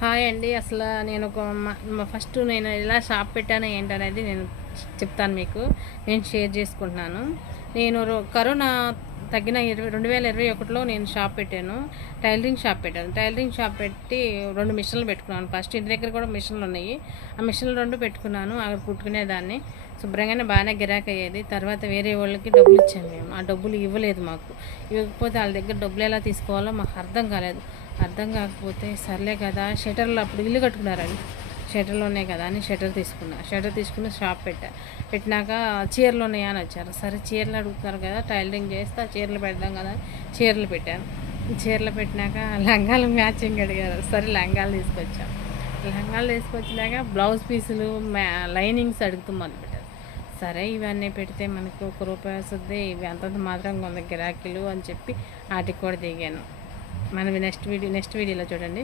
Hi అండి. అసలు నేను ఫస్ట్ నేను ఎలా షాప్ పెట్టాను ఏంటనేది నేను చెప్తాను మీకు. నేను షేర్ చేసుకుంటున్నాను. నేను కరోనా తగ్గిన 2021లో నేను షాప్ పెట్టాను. టైలరింగ్ షాప్ పెట్టాను. టైలరింగ్ షాప్ పెట్టి 2 మిషన్లు పెట్టుకున్నాను. ఫస్ట్ ఇంటి దగ్గర కూడా మిషన్లు ఉన్నాయి. ఆ మిషన్లు 2 పెట్టుకున్నాను. అక్కడ కుట్టుకునేదాన్ని. శుభ్రంగానే బాగానే గిరాకీ అయ్యేది. తర్వాత వేరే వాళ్ళకి డబ్బులు ఇచ్చాము మేము. ఆ డబ్బులు ఇవ్వలేదు మాకు. ఇవ్వకపోతే వాళ్ళ దగ్గర డబ్బులు ఎలా తీసుకోవాలో మాకు అర్థం కాలేదు. అర్థం కాకపోతే సర్లే కదా, షటర్లు అప్పుడు ఇల్లు కట్టుకున్నారండి. షటర్లు ఉన్నాయి కదా అని షటర్ తీసుకుని షాప్ పెట్టినాక చీరలు ఉన్నాయా అని వచ్చారు. సరే చీరలు అడుగుతున్నారు కదా, టైలరింగ్ చేస్తా, చీరలు పెడదాం కదా చీరలు పెట్టాను. చీరలు పెట్టినాక లంగాలు మ్యాచింగ్ అడిగారు. సరే లంగాలు తీసుకొచ్చినాక బ్లౌజ్ పీసులు లైనింగ్స్ అడుగుతూ మొదలుపెట్టారు. సరే ఇవన్నీ పెడితే మనకు ₹1 వస్తుంది, ఇవి అంతంత మాత్రం కొంత గిరాకీలు అని చెప్పి వాటికి కూడా దిగాను. మనవి నెక్స్ట్ వీడియోలో చూడండి.